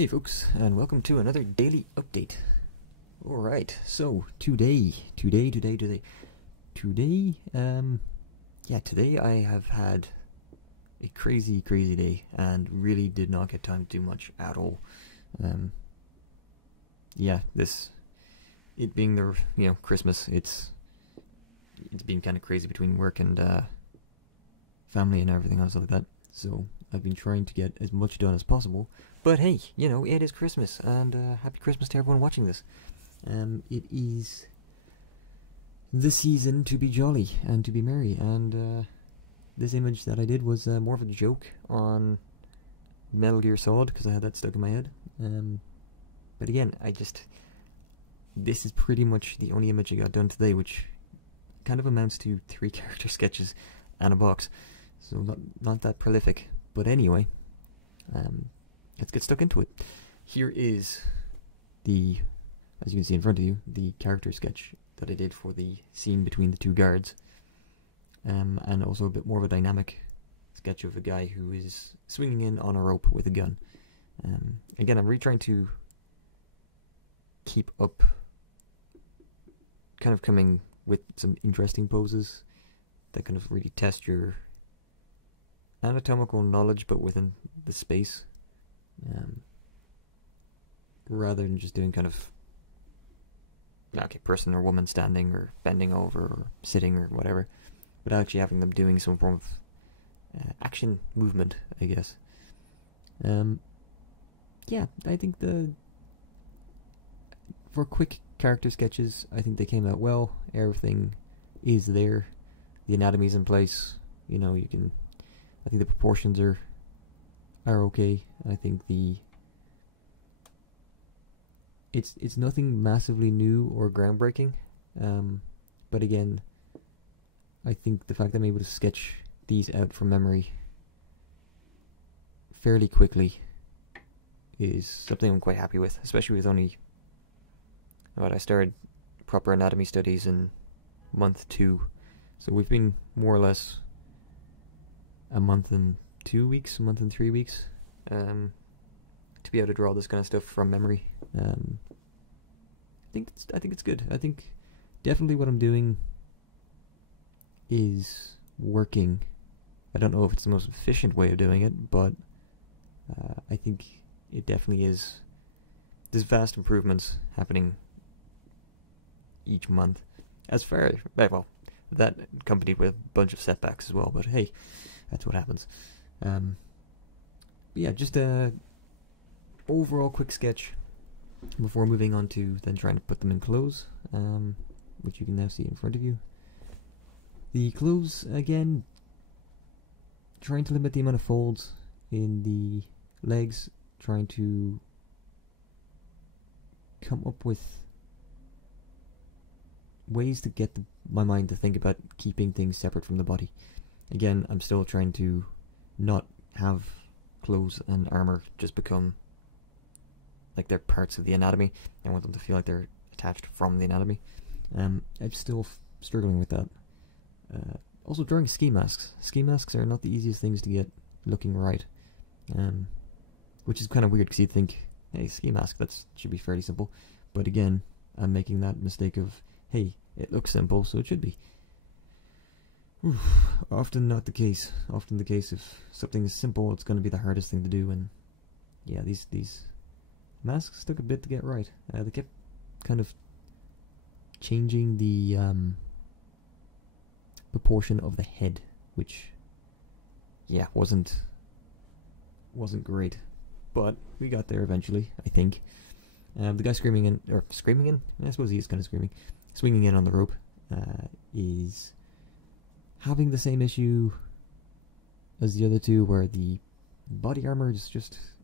Hey folks, and welcome to another daily update. Alright, so today, today I have had a crazy day and really did not get time to do much at all. It being the, Christmas, it's been kind of crazy between work and family and everything else like that, so I've been trying to get as much done as possible. But hey, it is Christmas, and happy Christmas to everyone watching this. It is the season to be jolly and to be merry, and this image that I did was more of a joke on Metal Gear Solid, because I had that stuck in my head. But again, this is pretty much the only image I got done today, which kind of amounts to 3 character sketches and a box, so not that prolific. But anyway, let's get stuck into it. Here is as you can see in front of you, the character sketch that I did for the scene between the 2 guards, and also a bit more of a dynamic sketch of a guy who is swinging in on a rope with a gun. Again, I'm really trying to keep up, kind of coming with some interesting poses that kind of really test your anatomical knowledge, but within the space, rather than just doing kind of person or woman standing or bending over or sitting or whatever, but actually having them doing some form of action movement, I guess. I think for quick character sketches, I think they came out well. Everything is there, the anatomy's in place. I think the proportions are okay. I think it's nothing massively new or groundbreaking, but again, I think the fact that I'm able to sketch these out from memory fairly quickly is something I'm quite happy with, especially with I started proper anatomy studies in month 2, so we've been more or less a month and 3 weeks to be able to draw this kind of stuff from memory. I think it's good. I think definitely what I'm doing is working. I don't know if it's the most efficient way of doing it, but I think it definitely is. There's vast improvements happening each month. That accompanied with a bunch of setbacks as well, but hey, that's what happens. Just a overall quick sketch before moving on to then trying to put them in clothes, which you can now see in front of you. The clothes, again, trying to limit the amount of folds in the legs, trying to come up with ways to get my mind to think about keeping things separate from the body. Again, I'm still trying to not have clothes and armor just become like they're parts of the anatomy. I want them to feel like they're attached from the anatomy. I'm still struggling with that. Also, drawing ski masks. Ski masks are not the easiest things to get looking right, which is kind of weird because you'd think, hey, ski mask, that should be fairly simple. But again, I'm making that mistake of, hey, it looks simple, so it should be. Often not the case. Often the case, if something is simple, it's going to be the hardest thing to do. And yeah, these masks took a bit to get right. They kept kind of changing the proportion of the head, which wasn't great, but we got there eventually, I think. The guy screaming in, I suppose he is kind of screaming, swinging in on the rope, is having the same issue as the other 2, where the body armor is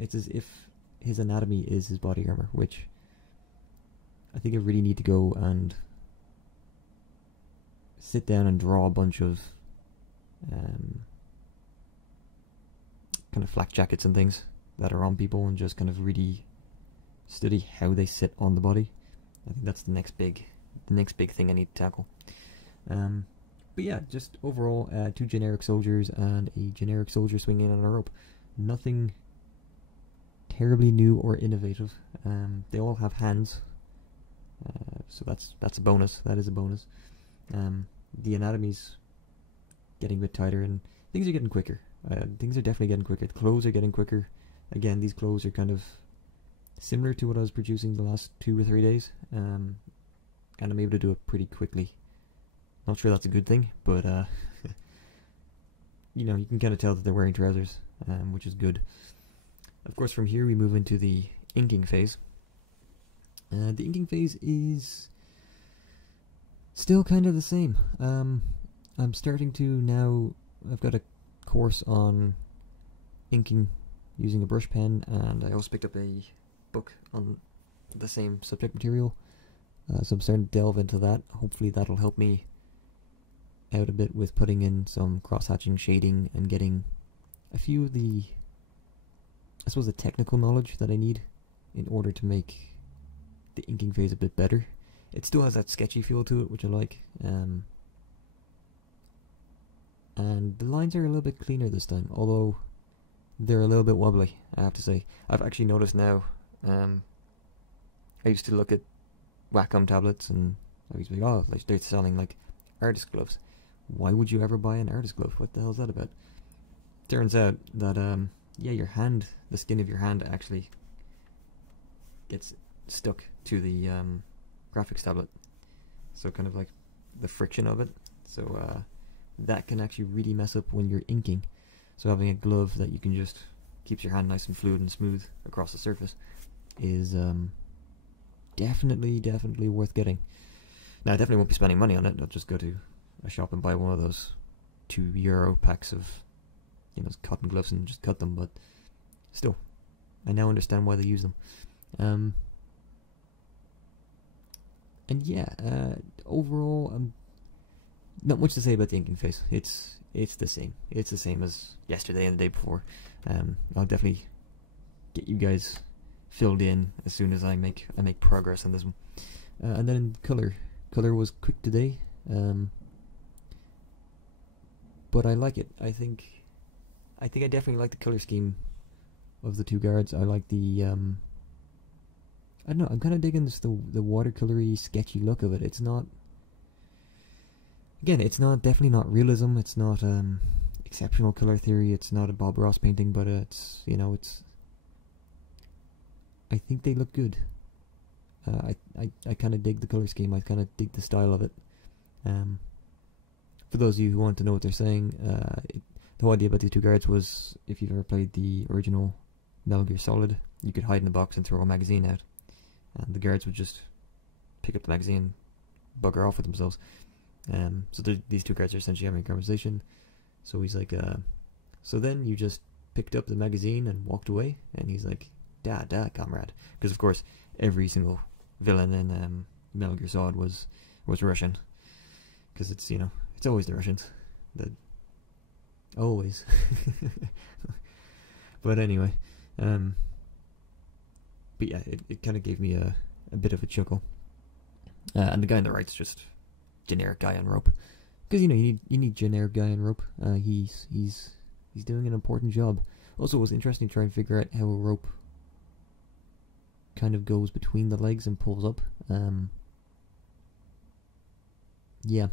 it's as if his anatomy is his body armor, which I think I really need to go and sit down and draw a bunch of kind of flak jackets and things that are on people, and just kind of really study how they sit on the body. I think that's the next big thing I need to tackle. But yeah, just overall, 2 generic soldiers and a generic soldier swinging on a rope. Nothing terribly new or innovative. They all have hands, so that's a bonus. That is a bonus. The anatomy's getting a bit tighter, and things are getting quicker. Things are definitely getting quicker. The clothes are getting quicker. Again, these clothes are kind of similar to what I was producing the last 2 or 3 days, and I'm able to do it pretty quickly. Not sure that's a good thing, but you know, you can kind of tell that they're wearing trousers, which is good. Of course, from here we move into the inking phase. The inking phase is still kind of the same. I'm starting to now, I've got a course on inking using a brush pen, and I also picked up a book on the same subject material, so I'm starting to delve into that. Hopefully that'll help me out a bit with putting in some cross-hatching, shading, and getting a few of the, I suppose, the technical knowledge that I need in order to make the inking phase a bit better. It still has that sketchy feel to it, which I like, and the lines are a little bit cleaner this time, although they're a little bit wobbly, I have to say. I've actually noticed now, I used to look at Wacom tablets, and I used to be, oh, they're selling like artist gloves. Why would you ever buy an artist glove? What the hell is that about? Turns out that, yeah, your hand, the skin of your hand actually gets stuck to the graphics tablet. So kind of like the friction of it. So that can actually really mess up when you're inking. So having a glove that you can just keeps your hand nice and fluid and smooth across the surface is definitely worth getting. Now I definitely won't be spending money on it. I'll just go to a shop and buy one of those €2 packs of, you know, cotton gloves and just cut them, but still, I now understand why they use them. And yeah, overall, not much to say about the inking phase. It's the same. It's the same as yesterday and the day before. I'll definitely get you guys filled in as soon as I make progress on this one. And then color was quick today, but I like it. I think I definitely like the color scheme of the 2 guards. I like the I don't know, I'm kind of digging this, the watercolory, sketchy look of it. It's not, again, it's not, definitely not realism. It's not exceptional color theory. It's not a Bob Ross painting, but it's, you know, it's, I think they look good. I kind of dig the color scheme. I kind of dig the style of it. For those of you who want to know what they're saying, the whole idea about these 2 guards was, if you've ever played the original Metal Gear Solid, you could hide in the box and throw a magazine out, and the guards would just pick up the magazine, bugger off with themselves. So these 2 guards are essentially having a conversation. So he's like, so then you just picked up the magazine and walked away? And he's like, da, comrade. Because of course, every single villain in Metal Gear Solid was Russian. Because it's, you know, it's always the Russians. Always. But anyway, but yeah, it kind of gave me a bit of a chuckle. And the guy on the right's just generic guy on rope, because, you know, you need generic guy on rope. He's doing an important job. Also, it was interesting to try and figure out how a rope kind of goes between the legs and pulls up. Yeah.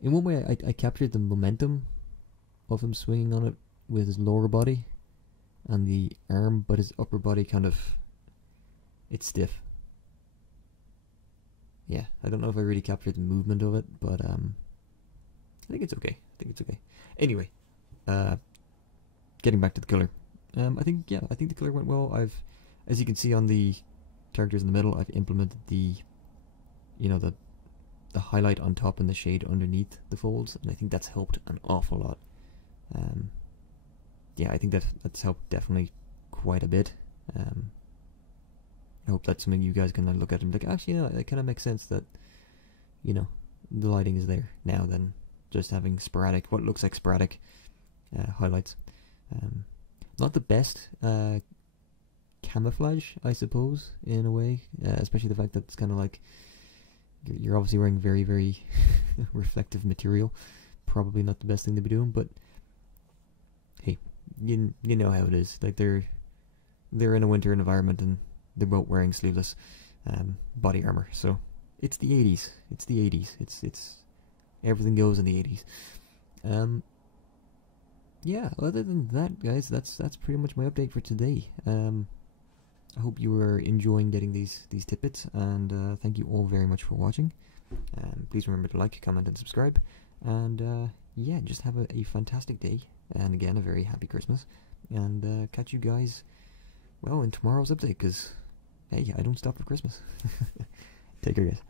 In one way, I captured the momentum of him swinging on it with his lower body and the arm, but his upper body kind of, it's stiff. Yeah, I don't know if I really captured the movement of it, but I think it's okay. Anyway, getting back to the color. I think the color went well. As you can see on the characters in the middle, I've implemented the, you know, the highlight on top and the shade underneath the folds, and I think that's helped an awful lot. Yeah, I think that's helped definitely quite a bit. I hope that's something you guys can look at and be like, actually, you know, it kind of makes sense that, you know, the lighting is there now than just having sporadic, what looks like sporadic highlights. Not the best camouflage, I suppose, in a way, especially the fact that it's kind of like you're obviously wearing very, very reflective material. Probably not the best thing to be doing, but hey, you know how it is. Like they're in a winter environment and they're both wearing sleeveless body armor. So it's the 80s. It's the 80s. It's everything goes in the 80s. Yeah. Other than that, guys, that's pretty much my update for today. I hope you are enjoying getting these tidbits, and thank you all very much for watching. Please remember to like, comment, and subscribe. And yeah, just have a fantastic day, and again, a very happy Christmas. And catch you guys, well, in tomorrow's update, because, hey, I don't stop for Christmas. Take care, guys.